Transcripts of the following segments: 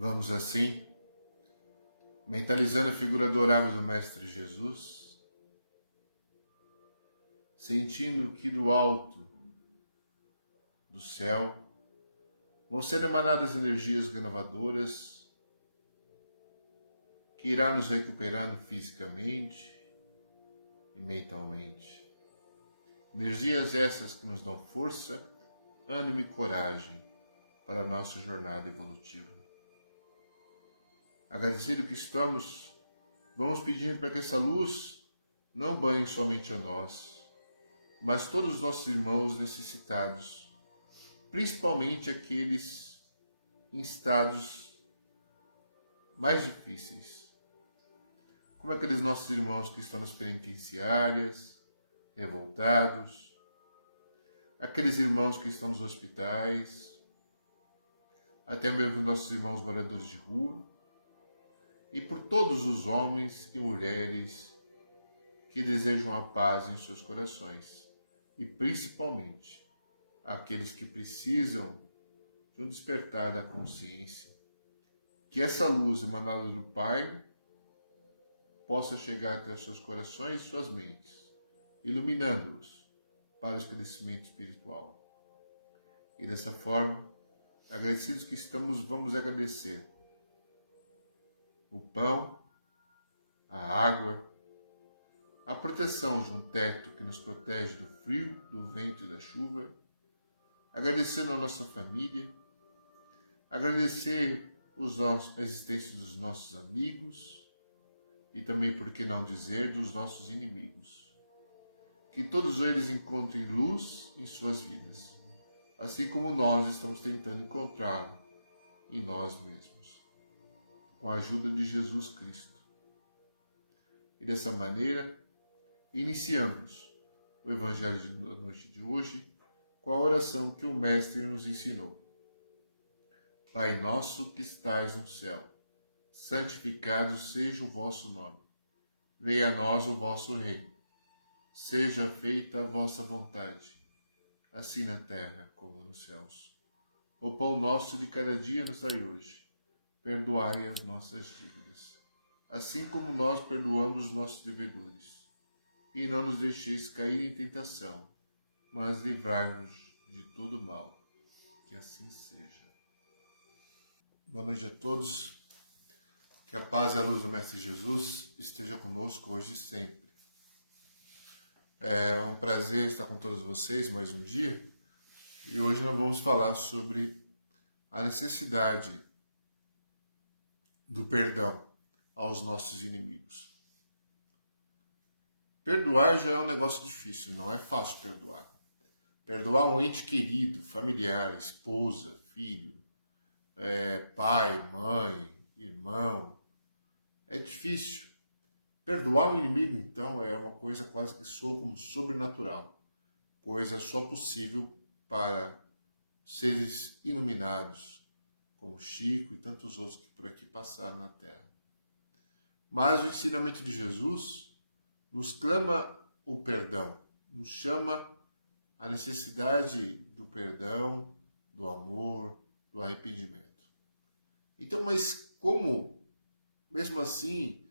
Vamos assim, mentalizando a figura adorável do Mestre Jesus, sentindo que do alto do céu vão ser emanadas energias renovadoras que irá nos recuperando fisicamente e mentalmente. Energias essas que nos dão força, ânimo e coragem para a nossa jornada evolutiva. Agradecido que estamos, vamos pedindo para que essa luz não banhe somente a nós, mas todos os nossos irmãos necessitados, principalmente aqueles em estados mais difíceis, como aqueles nossos irmãos que estão nas penitenciárias, revoltados, aqueles irmãos que estão nos hospitais, até mesmo nossos irmãos moradores de rua, e por todos os homens e mulheres que desejam a paz em seus corações, e principalmente aqueles que precisam de um despertar da consciência, que essa luz emanada do Pai possa chegar até os seus corações e suas mentes, iluminando-os para o crescimento espiritual. E dessa forma, agradecidos que estamos, vamos agradecer o pão, a água, a proteção de um teto que nos protege do frio, do vento e da chuva, agradecendo a nossa família, agradecer a existência dos nossos amigos e também, por que não dizer, dos nossos inimigos. Que todos eles encontrem luz em suas vidas, assim como nós estamos tentando encontrar em nós mesmos, com a ajuda de Jesus Cristo. E dessa maneira, iniciamos o Evangelho da noite de hoje com a oração que o Mestre nos ensinou. Pai nosso que estais no céu, santificado seja o vosso nome. Venha a nós o vosso reino. Seja feita a vossa vontade, assim na terra como nos céus. O pão nosso de cada dia nos dai hoje. Perdoai as nossas dívidas, assim como nós perdoamos os nossos devedores. E não nos deixeis cair em tentação, mas livrai-nos de todo mal. Que assim seja. Boa noite a todos. Que a paz e a luz do Mestre Jesus esteja conosco hoje e sempre. É um prazer estar com todos vocês mais um dia. E hoje nós vamos falar sobre a necessidade do perdão aos nossos inimigos. Perdoar já é um negócio difícil, não é fácil perdoar. Perdoar um ente querido, familiar, esposa, filho, pai, mãe, irmão, é difícil. Perdoar o inimigo, então, é uma coisa quase que soa como sobrenatural, pois é só possível para seres iluminados, como Chico e tantos outros que por aqui passaram na Terra. Mas o ensinamento de Jesus nos clama o perdão, nos chama a necessidade do perdão, do amor, do arrependimento. Então, mas como, mesmo assim,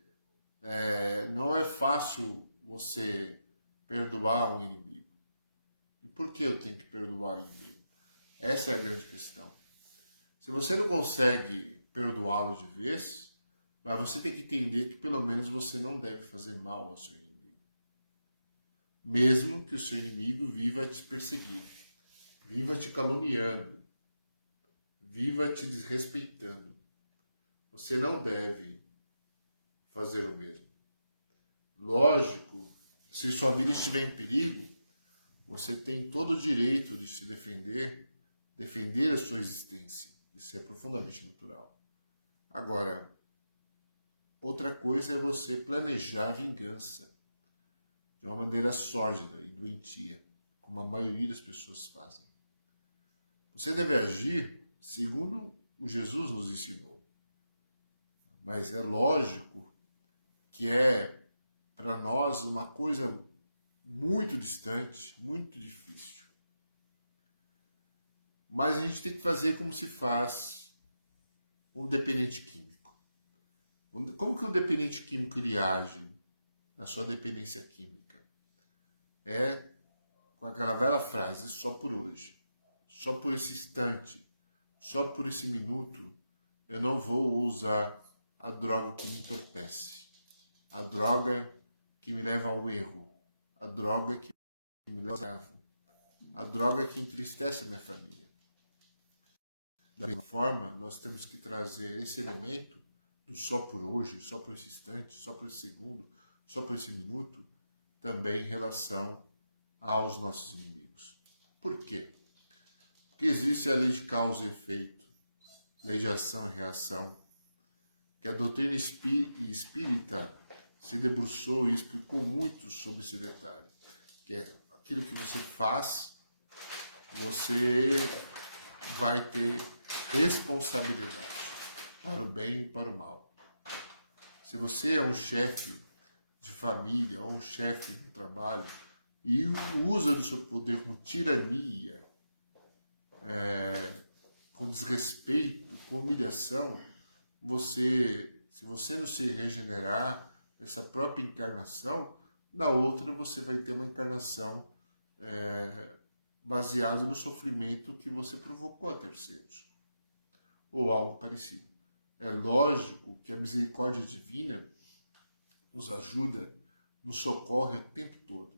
não é fácil você perdoar um inimigo? E por que eu tenho que perdoar o inimigo? Essa é a grande questão. Se você não consegue perdoá-lo de vez, mas você tem que entender que pelo menos você não deve fazer mal ao seu inimigo. Mesmo que o seu inimigo viva te perseguindo, viva te caluniando, viva te desrespeitando. Você não deve fazer o mesmo. Lógico, se sua vida estiver em perigo, você tem todo o direito de se defender, defender a sua existência. Isso é profundamente natural. Agora, outra coisa é você planejar vingança de uma maneira sórdida e doentia, como a maioria das pessoas fazem. Você deve agir segundo o Jesus nos ensinou. Mas é lógico que é, para nós, uma coisa muito distante, muito difícil. Mas a gente tem que fazer como se faz um dependente por esse minuto, eu não vou usar a droga que me entorpece, a droga que me leva ao erro, a droga que me leva ao escravo, a droga que entristece minha família. Da mesma forma, nós temos que trazer esse momento, não só por hoje, só por esse instante, só por esse segundo, só por esse minuto, também em relação aos nossos inimigos. Por quê? Porque existe a lei de causa e efeito, lei de ação e reação, que a doutrina espírita se debruçou e explicou muito sobre esse detalhe, que é aquilo que você faz, você vai ter responsabilidade para o bem e para o mal. Se você é um chefe de família ou um chefe de trabalho e usa o seu poder com tirania, com desrespeito, com humilhação, se você não se regenerar nessa própria encarnação, na outra você vai ter uma encarnação baseada no sofrimento que você provocou a terceiros, ou algo parecido. É lógico que a misericórdia divina nos ajuda, nos socorre o tempo todo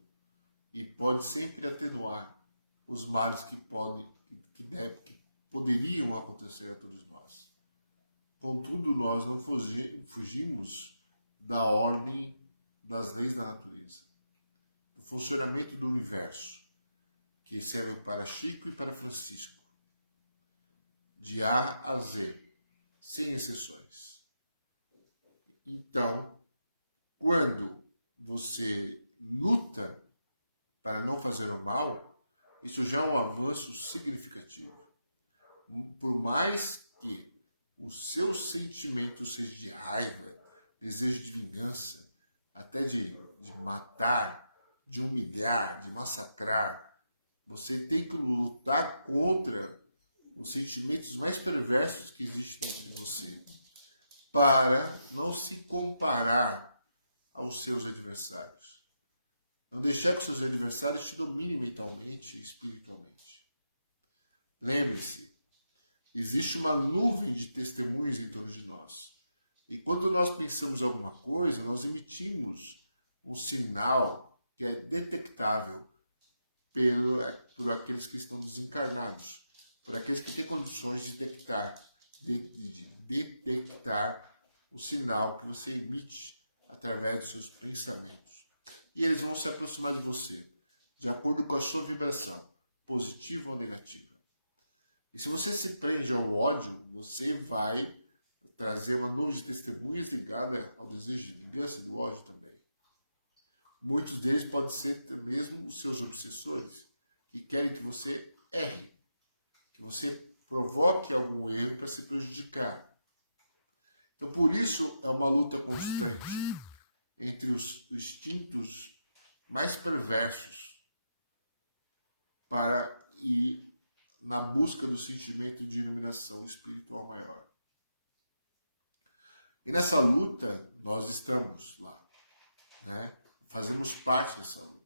e pode sempre atenuar os males que poderiam acontecer a todos nós. Contudo, nós não fugimos da ordem das leis da natureza, do funcionamento do universo, que servem para Chico e para Francisco, de A a Z, sem exceções. Então, quando você luta para não fazer o mal, isso já é um avanço significativo. Por mais que o seu sentimento seja de raiva, desejo de vingança, até de matar, de humilhar, de massacrar, você tem que lutar contra os sentimentos mais perversos que existem dentro de você, para não se comparar aos seus adversários. Não deixar que seus adversários te dominem mentalmente e espiritualmente. Lembre-se, existe uma nuvem de testemunhos em torno de nós. Enquanto nós pensamos em alguma coisa, nós emitimos um sinal que é detectável por aqueles que estão desencarnados, por aqueles que têm condições de detectar o sinal que você emite através dos seus pensamentos. E eles vão se aproximar de você, de acordo com a sua vibração, positiva ou negativa. E se você se prende ao ódio, você vai trazer uma nuvem de testemunhas ligada ao desejo de vingança e do ódio também. Muitos deles podem ser mesmo os seus obsessores, que querem que você erre, que você provoque algum erro para se prejudicar. Então, por isso, é uma luta constante entre os instintos mais perversos para ir na busca do sentimento de iluminação espiritual maior. E nessa luta, nós estamos lá, né? Fazemos parte dessa luta.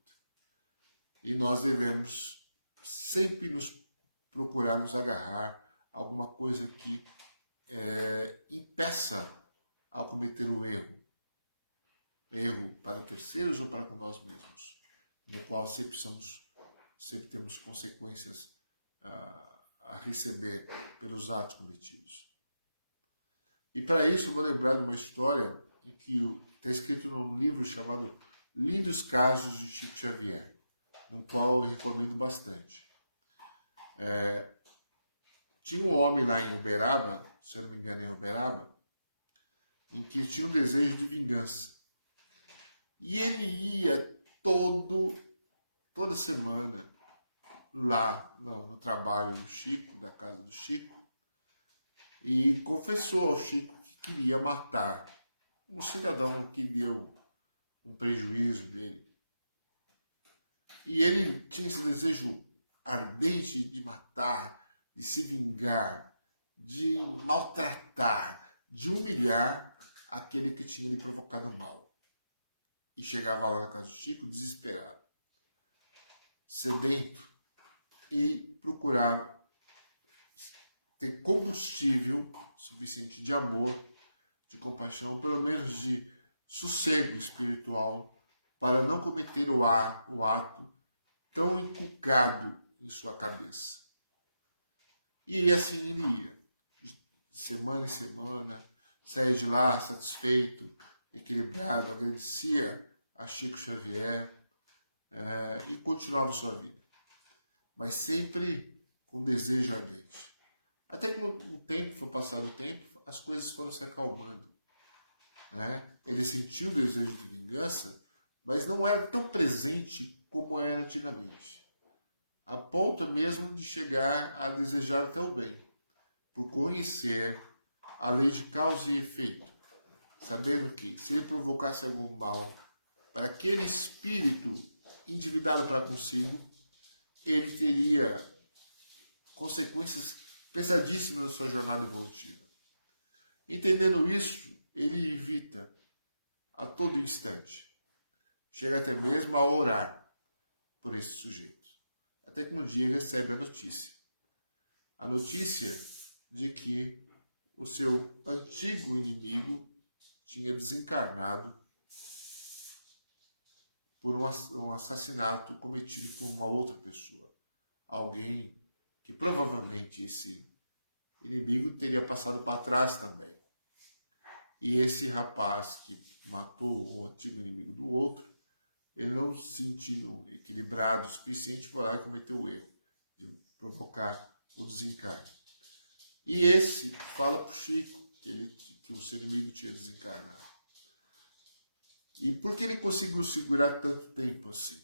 E nós devemos sempre procurar nos agarrar a alguma coisa que impeça a cometer o erro. Erro para terceiros ou para nós mesmos, no qual sempre temos consequências a receber pelos atos cometidos. E para isso eu vou lembrar de uma história que está escrito num livro chamado Lindos Casos de Chico Xavier, no qual eu recomendo bastante. Tinha um homem lá em Uberaba, se eu não me engano em Uberaba, em que tinha um desejo de vingança. E ele ia toda semana lá no trabalho do Chico, da casa do Chico, e confessou ao Chico que queria matar um cidadão que deu um prejuízo dele. E ele tinha esse desejo ardente de matar, de se vingar, de maltratar, de humilhar aquele que tinha lhe provocado mal. E chegava lá na casa do Chico desesperado, sedento, e procurava ter compulsões combustível suficiente de amor, de compaixão, pelo menos de sossego espiritual, para não cometer o ato tão inculcado em sua cabeça. E assim ele ia, semana em semana, saía de lá satisfeito, equilibrado, agradecia a Chico Xavier e continuava sua vida. Mas sempre com desejo ardente. Até que o tempo foi passado o tempo, as coisas foram se acalmando. Ele sentiu o desejo de vingança, mas não era tão presente como era antigamente. A ponto mesmo de chegar a desejar até o bem, por conhecer a lei de causa e efeito, sabendo que, se ele provocasse algum mal para aquele espírito endividado para consigo, ele teria consequências pesadíssimas na sua jornada evolutiva. Entendendo isso, ele evita a todo instante. Chega até mesmo a orar por esse sujeito. Até que um dia recebe a notícia. A notícia de que o seu antigo inimigo tinha desencarnado por um assassinato cometido por uma outra pessoa. Alguém que provavelmente esse inimigo teria passado para trás também. E esse rapaz que matou o antigo inimigo do outro, ele não se sentiu equilibrado o suficiente para cometer o erro de provocar o desencarne. E esse fala para o Chico que o seu inimigo tinha desencarnado. E por que ele conseguiu segurar tanto tempo assim?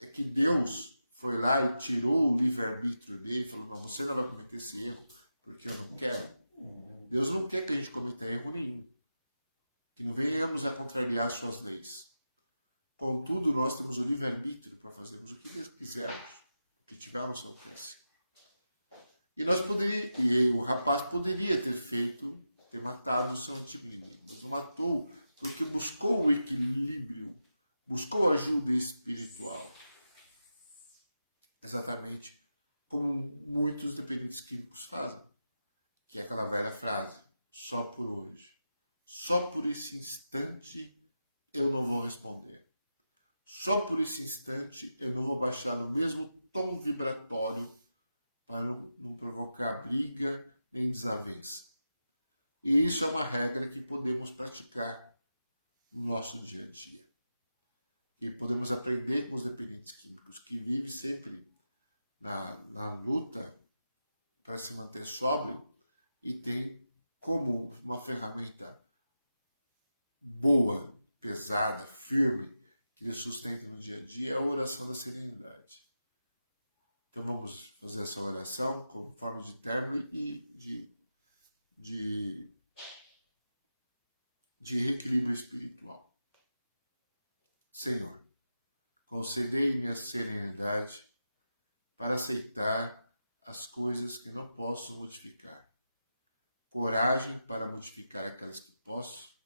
É que Deus foi lá e tirou o livre-arbítrio dele e falou: não, você não vai cometer esse erro, porque eu não quero. Deus não quer que a gente cometa erro nenhum. Que não venhamos a contrariar suas leis. Contudo, nós temos o livre-arbítrio para fazermos o que quisermos, o que tiver ao nosso alcance. E o rapaz poderia ter matado o seu antigo inimigo. Mas o matou porque buscou o equilíbrio, buscou ajuda espiritual. Exatamente como muitos dependentes químicos fazem. Que é aquela velha frase: só por hoje. Só por esse instante eu não vou responder. Só por esse instante eu não vou baixar no mesmo tom vibratório para não provocar briga nem desavença. E isso é uma regra que podemos praticar no nosso dia a dia. E podemos aprender com os dependentes químicos que vivem sempre na luta para se manter sóbrio e tem como uma ferramenta boa, pesada, firme, que lhe sustenta no dia a dia, é a oração da serenidade. Então vamos fazer essa oração como forma de término e de equilíbrio espiritual. Senhor, concedei-me a serenidade para aceitar as coisas que não posso modificar, coragem para modificar aquelas que posso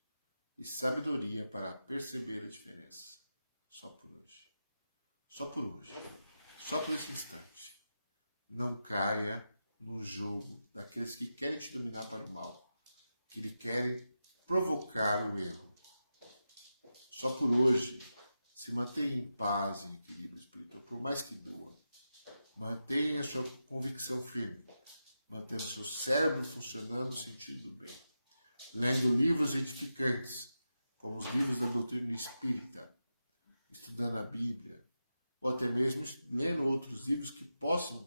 e sabedoria para perceber a diferença. Só por hoje. Só por hoje. Só por esse instante. Não caia no jogo daqueles que querem te dominar para o mal, que querem provocar o erro. Só por hoje, se mantenha em paz e equilíbrio espiritual, por mais que doa. Mantenha a sua convicção firme. Mantenha o seu cérebro funcionando no sentido do bem. Lendo livros edificantes, como os livros da doutrina espírita, estudando a Bíblia, ou até mesmo lendo outros livros que possam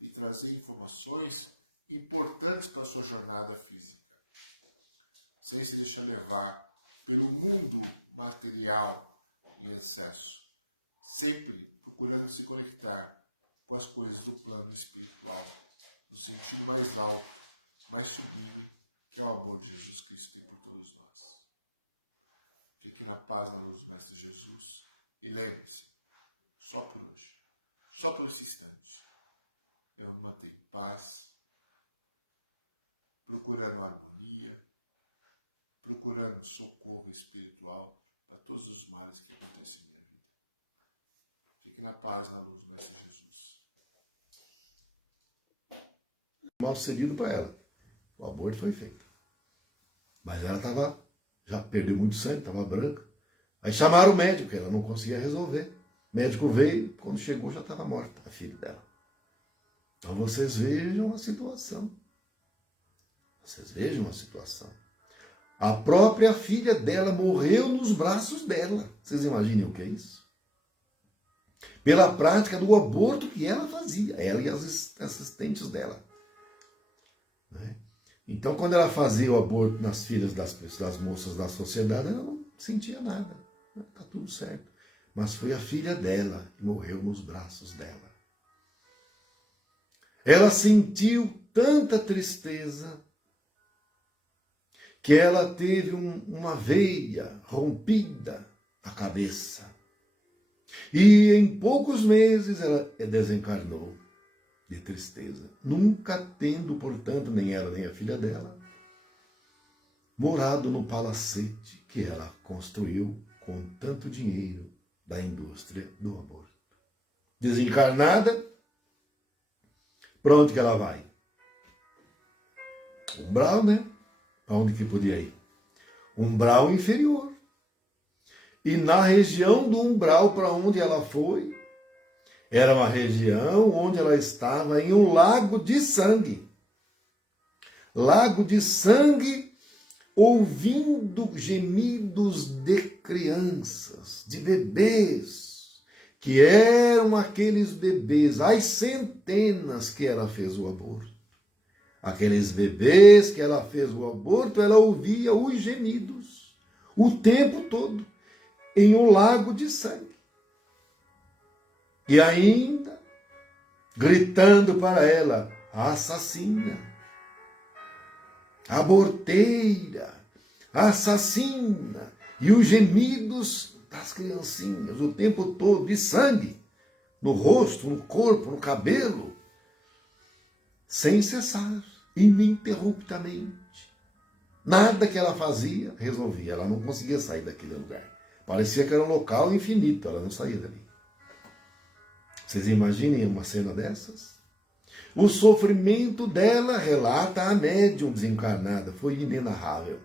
lhe trazer informações importantes para a sua jornada física. Sem se deixar levar pelo mundo material em excesso. Sempre procurando se conectar com as coisas do plano espiritual, no sentido mais alto, mais sublime, que é o amor de Jesus Cristo tem por todos nós. Fique na paz na luz do Mestre Jesus e lembre-se, só por hoje, só por esse instante, eu me mantenho em paz, procurando harmonia, procurando socorro espiritual para todos os males que acontecem em minha vida. Fique na paz na luz do Mestre Jesus. Mal cedido para ela. O aborto foi feito. Mas ela já perdeu muito sangue, estava branca. Aí chamaram o médico, ela não conseguia resolver. O médico veio, quando chegou já estava morta a filha dela. Então vocês vejam a situação. Vocês vejam a situação. A própria filha dela morreu nos braços dela. Vocês imaginem o que é isso? Pela prática do aborto que ela fazia, ela e as assistentes dela. Né? Então, quando ela fazia o aborto nas filhas das moças da sociedade, ela não sentia nada. Está tudo certo. Mas foi a filha dela que morreu nos braços dela. Ela sentiu tanta tristeza que ela teve uma veia rompida na cabeça. E em poucos meses ela desencarnou de tristeza, nunca tendo, portanto, nem ela nem a filha dela, morado no palacete que ela construiu com tanto dinheiro da indústria do aborto. Desencarnada, para onde que ela vai? Umbral, né? Para onde que podia ir? Umbral inferior. E na região do umbral para onde ela foi, era uma região onde ela estava em um lago de sangue. Lago de sangue, ouvindo gemidos de crianças, de bebês, que eram aqueles bebês, as centenas que ela fez o aborto. Aqueles bebês que ela fez o aborto, ela ouvia os gemidos o tempo todo, em um lago de sangue. E ainda, gritando para ela, a assassina, aborteira, assassina, e os gemidos das criancinhas o tempo todo, de sangue, no rosto, no corpo, no cabelo, sem cessar, ininterruptamente. Nada que ela fazia resolvia, ela não conseguia sair daquele lugar. Parecia que era um local infinito, ela não saía dali. Vocês imaginem uma cena dessas? O sofrimento dela, relata a médium desencarnada, foi inenarrável.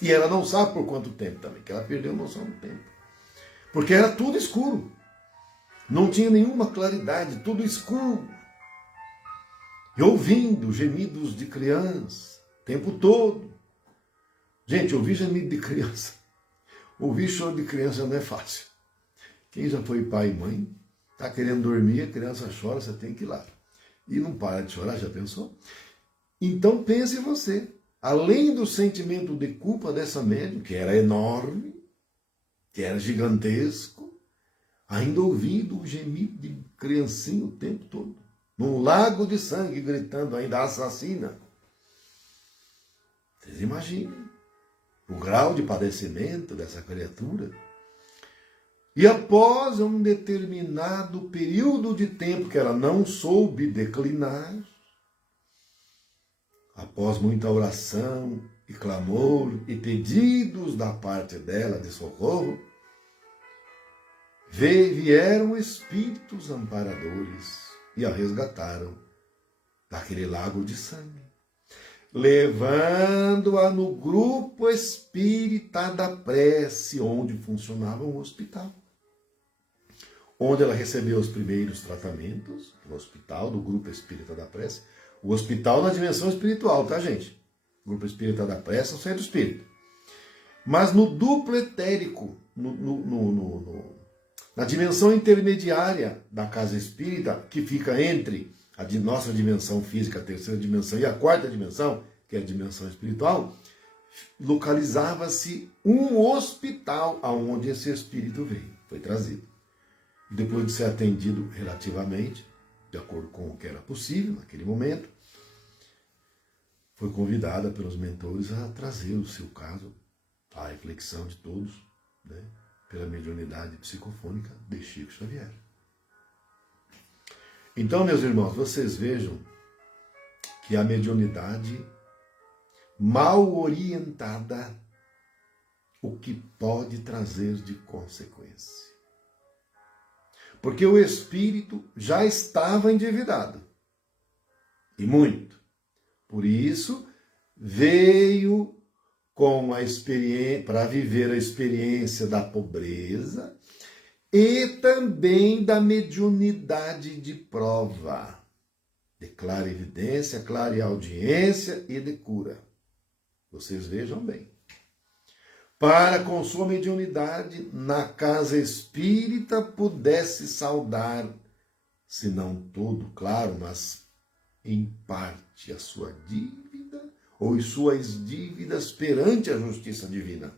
E ela não sabe por quanto tempo também, que ela perdeu a noção do tempo. Porque era tudo escuro. Não tinha nenhuma claridade, tudo escuro. E ouvindo gemidos de criança, o tempo todo. Gente, ouvir gemido de criança, ouvir choro de criança não é fácil. Quem já foi pai e mãe, está querendo dormir, a criança chora, você tem que ir lá. E não para de chorar, já pensou? Então pense você, além do sentimento de culpa dessa médium, que era enorme, que era gigantesco, ainda ouvindo o gemido de criancinha o tempo todo, num lago de sangue, gritando ainda assassina. Vocês imaginem o grau de padecimento dessa criatura. E após um determinado período de tempo que ela não soube declinar, após muita oração e clamor e pedidos da parte dela de socorro, vieram espíritos amparadores e a resgataram daquele lago de sangue, levando-a no grupo espírita da prece, onde funcionava um hospital. Onde ela recebeu os primeiros tratamentos, no hospital, do grupo espírita da prece. O hospital na dimensão espiritual, tá, gente? O grupo espírita da prece é um centro espírita. Mas no duplo etérico, na dimensão intermediária da casa espírita, que fica entre a nossa dimensão física, a terceira dimensão, e a quarta dimensão, que é a dimensão espiritual, localizava-se um hospital aonde esse espírito veio, foi trazido. E depois de ser atendido relativamente, de acordo com o que era possível naquele momento, foi convidada pelos mentores a trazer o seu caso, à reflexão de todos, né, pela mediunidade psicofônica de Chico Xavier. Então, meus irmãos, vocês vejam que a mediunidade mal orientada, o que pode trazer de consequência. Porque o espírito já estava endividado, e muito. Por isso, veio com a experiência, para viver a experiência da pobreza e também da mediunidade de prova, de clara evidência, clara audiência e de cura. Vocês vejam bem. Para com sua mediunidade, na casa espírita, pudesse saldar, se não todo, claro, mas em parte a sua dívida ou as suas dívidas perante a justiça divina.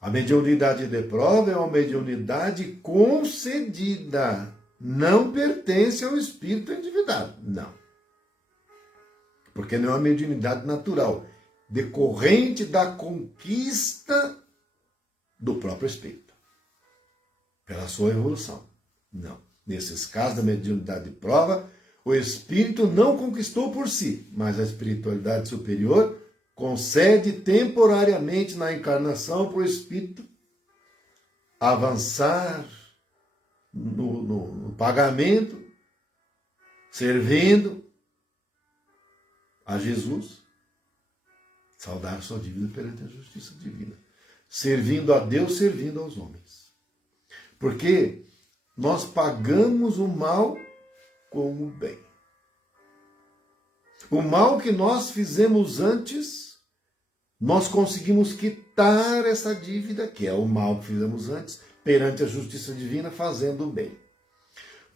A mediunidade de prova é uma mediunidade concedida, não pertence ao espírito endividado, não. Porque não é uma mediunidade natural, decorrente da conquista do próprio espírito, pela sua evolução. Não. Nesses casos da mediunidade de prova, o espírito não conquistou por si, mas a espiritualidade superior concede temporariamente na encarnação para o espírito avançar no pagamento, servindo a Jesus, saldar sua dívida perante a justiça divina, servindo a Deus, servindo aos homens. Porque nós pagamos o mal com o bem. O mal que nós fizemos antes, nós conseguimos quitar essa dívida, que é o mal que fizemos antes, perante a justiça divina, fazendo o bem.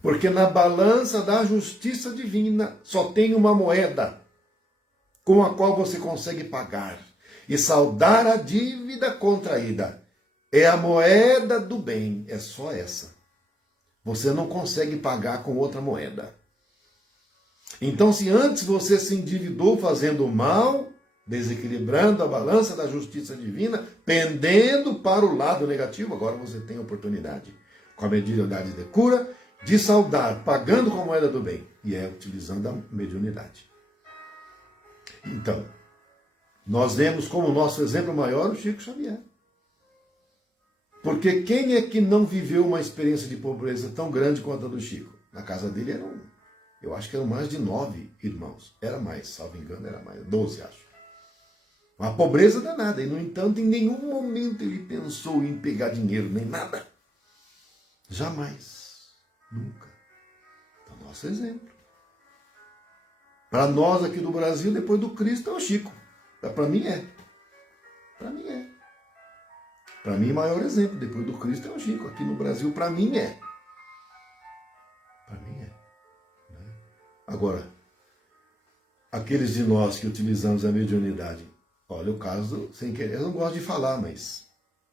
Porque na balança da justiça divina só tem uma moeda com a qual você consegue pagar e saldar a dívida contraída. É a moeda do bem, é só essa. Você não consegue pagar com outra moeda. Então, se antes você se endividou fazendo o mal, desequilibrando a balança da justiça divina, pendendo para o lado negativo, agora você tem a oportunidade, com a mediunidade de cura, de saldar, pagando com a moeda do bem, e é utilizando a mediunidade. Então, nós vemos como nosso exemplo maior o Chico Xavier. Porque quem é que não viveu uma experiência de pobreza tão grande quanto a do Chico? Na casa dele eu acho que eram mais de 9 irmãos. Era mais, salvo engano, era mais, 12 acho. Uma pobreza danada. E, no entanto, em nenhum momento ele pensou em pegar dinheiro, nem nada. Jamais. Nunca. Então, nosso exemplo. Para nós aqui do Brasil, depois do Cristo, é o Chico. Para mim é. Para mim é. Para mim, o maior exemplo, depois do Cristo, é o Chico. Aqui no Brasil, para mim é. Para mim é. Né? Agora, aqueles de nós que utilizamos a mediunidade, olha o caso, sem querer, eu não gosto de falar, mas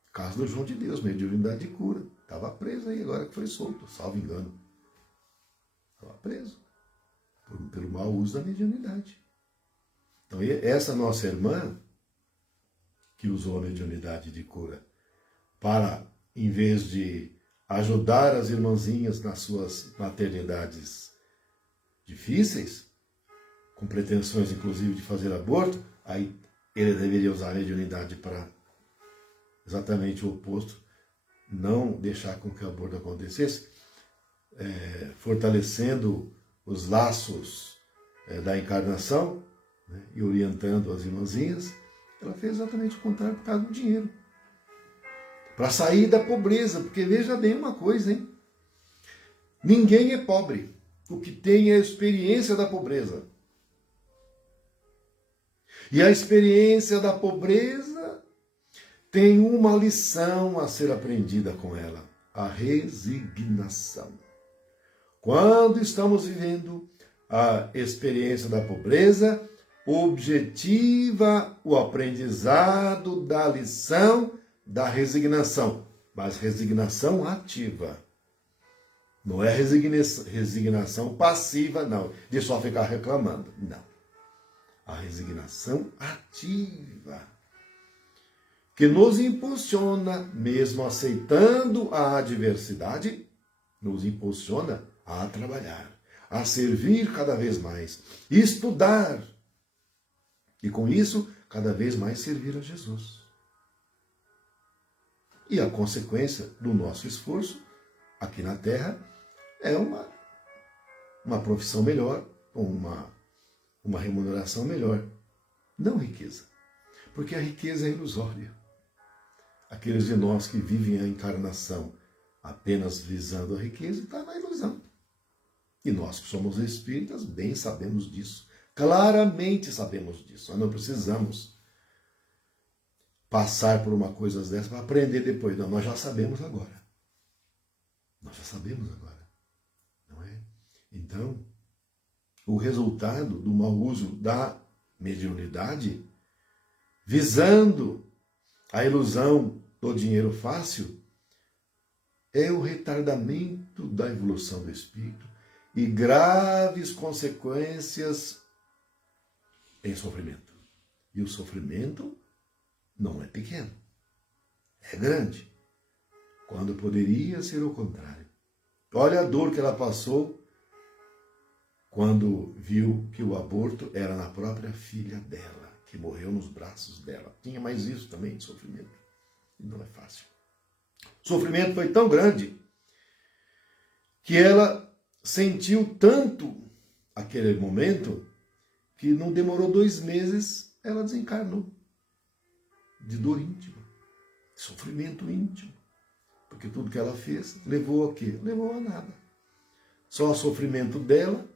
o caso do João de Deus, mediunidade de cura. Estava preso aí, agora que foi solto, salvo engano. Estava preso pelo mau uso da mediunidade. Então, essa nossa irmã, que usou a mediunidade de cura para, em vez de ajudar as irmãzinhas nas suas maternidades difíceis, com pretensões, inclusive, de fazer aborto, aí ele deveria usar a mediunidade para exatamente o oposto, não deixar com que o aborto acontecesse, fortalecendo os laços da encarnação, né, e orientando as irmãzinhas. Ela fez exatamente o contrário por causa do dinheiro. Para sair da pobreza, porque veja bem uma coisa, hein? Ninguém é pobre. O que tem é a experiência da pobreza. E a experiência da pobreza tem uma lição a ser aprendida com ela: a resignação. Quando estamos vivendo a experiência da pobreza, objetiva o aprendizado da lição da resignação, mas resignação ativa. Não é resignação passiva, não, de só ficar reclamando, não. A resignação ativa, que nos impulsiona, mesmo aceitando a adversidade, nos impulsiona a trabalhar, a servir cada vez mais, estudar, e com isso, cada vez mais servir a Jesus. E a consequência do nosso esforço aqui na Terra é uma profissão melhor, uma uma remuneração melhor. Não riqueza, porque a riqueza é ilusória. Aqueles de nós que vivem a encarnação apenas visando a riqueza, está na ilusão. E nós que somos espíritas, bem sabemos disso. Claramente sabemos disso. Nós não precisamos passar por uma coisa dessa para aprender depois. Não, nós já sabemos agora. Nós já sabemos agora. Não é? Então, o resultado do mau uso da mediunidade, visando a ilusão do dinheiro fácil, é o retardamento da evolução do espírito e graves consequências em sofrimento. E o sofrimento não é pequeno, é grande, quando poderia ser o contrário. Olha a dor que ela passou quando viu que o aborto era na própria filha dela, que morreu nos braços dela. Tinha mais isso também de sofrimento. E não é fácil. O sofrimento foi tão grande que ela sentiu tanto aquele momento que não demorou 2 meses, ela desencarnou. De dor íntima, de sofrimento íntimo. Porque tudo que ela fez levou a quê? Levou a nada. Só o sofrimento dela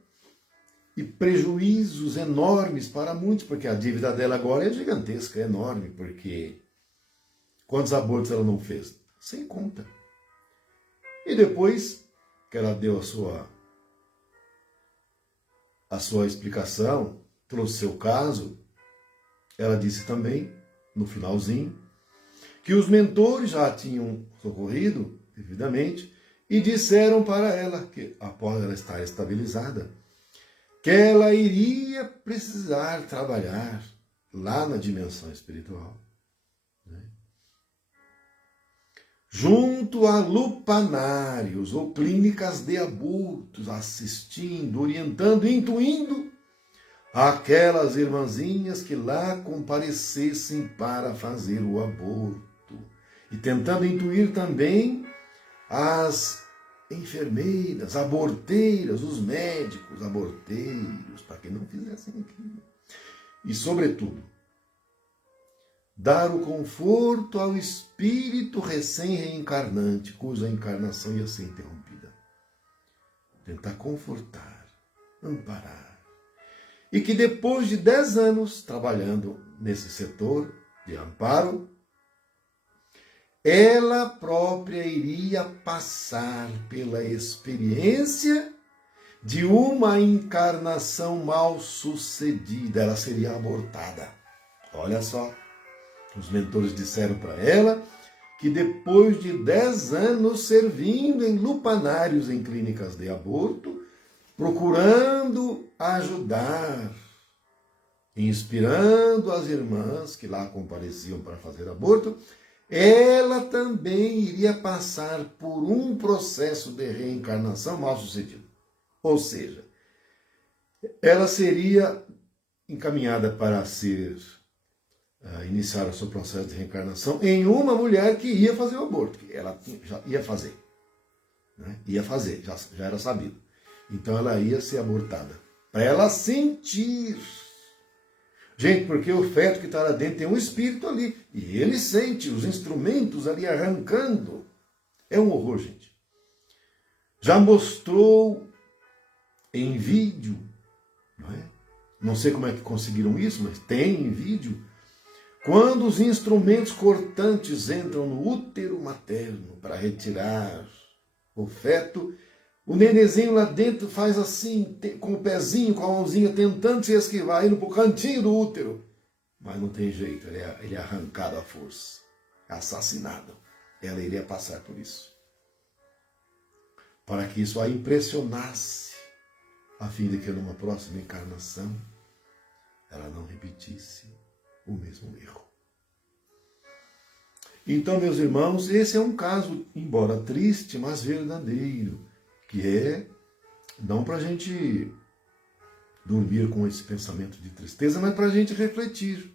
e prejuízos enormes para muitos, porque a dívida dela agora é gigantesca, é enorme, porque quantos abortos ela não fez? Sem conta. E depois que ela deu a sua explicação, trouxe seu caso, ela disse também, no finalzinho, que os mentores já tinham socorrido devidamente e disseram para ela, que após ela estar estabilizada, que ela iria precisar trabalhar lá na dimensão espiritual, né? Junto a lupanários ou clínicas de abortos, assistindo, orientando, intuindo aquelas irmãzinhas que lá comparecessem para fazer o aborto. E tentando intuir também as enfermeiras, aborteiras, os médicos aborteiros, para que não fizessem aquilo. E, sobretudo, dar o conforto ao espírito recém-reencarnante, cuja encarnação ia ser interrompida. Tentar confortar, amparar. E que depois de 10 anos trabalhando nesse setor de amparo, ela própria iria passar pela experiência de uma encarnação mal sucedida. Ela seria abortada. Olha só, os mentores disseram para ela que depois de 10 anos servindo em lupanários em clínicas de aborto, procurando ajudar, inspirando as irmãs que lá compareciam para fazer aborto, ela também iria passar por um processo de reencarnação mal sucedido. Ou seja, ela seria encaminhada para iniciar o seu processo de reencarnação em uma mulher que ia fazer o aborto, que ela já ia fazer. Né? Ia fazer, já era sabido. Então ela ia ser abortada. Para ela sentir. Gente, porque o feto que está lá dentro tem um espírito ali. E ele sente os instrumentos ali arrancando. É um horror, gente. Já mostrou em vídeo, não é? Não sei como é que conseguiram isso, mas tem em vídeo. Quando os instrumentos cortantes entram no útero materno para retirar o feto, o nenenzinho lá dentro faz assim, com o pezinho, com a mãozinha, tentando se esquivar, indo para o cantinho do útero. Mas não tem jeito, ele é arrancado à força, assassinado. Ela iria passar por isso. Para que isso a impressionasse, a fim de que numa próxima encarnação ela não repetisse o mesmo erro. Então, meus irmãos, esse é um caso, embora triste, mas verdadeiro, que é não para a gente dormir com esse pensamento de tristeza, mas para a gente refletir.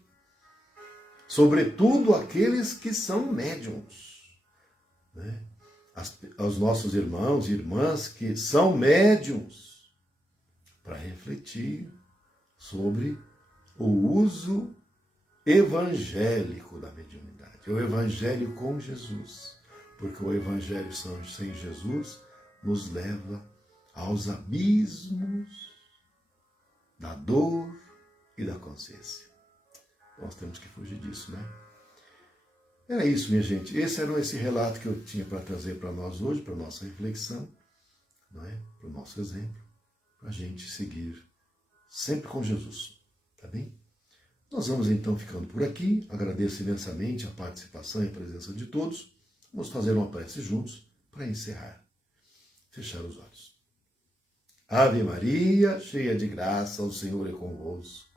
Sobretudo aqueles que são médiuns, né? Aos nossos irmãos e irmãs que são médiuns, para refletir sobre o uso evangélico da mediunidade. É o evangelho com Jesus, porque o evangelho sem Jesus nos leva aos abismos da dor e da consciência. Nós temos que fugir disso, né? Era isso, minha gente. Esse era esse relato que eu tinha para trazer para nós hoje, para a nossa reflexão, não é? Para o nosso exemplo, para a gente seguir sempre com Jesus, tá bem? Nós vamos então ficando por aqui. Agradeço imensamente a participação e a presença de todos. Vamos fazer uma prece juntos para encerrar. Fechar os olhos. Ave Maria, cheia de graça, o Senhor é convosco.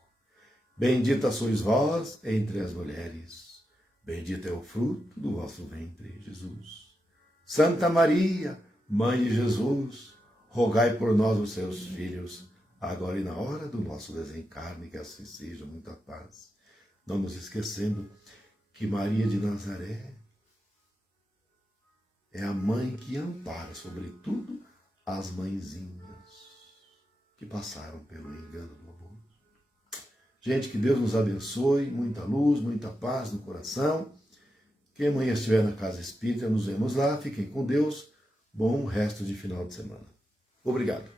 Bendita sois vós entre as mulheres. Bendito é o fruto do vosso ventre, Jesus. Santa Maria, Mãe de Jesus, rogai por nós, os seus filhos, agora e na hora do nosso desencarne, que assim seja. Muita paz. Não nos esquecendo que Maria de Nazaré é a mãe que ampara, sobretudo, as mãezinhas que passaram pelo engano do amor. Gente, que Deus nos abençoe, muita luz, muita paz no coração. Quem amanhã estiver na Casa Espírita, nos vemos lá. Fiquem com Deus. Bom resto de final de semana. Obrigado.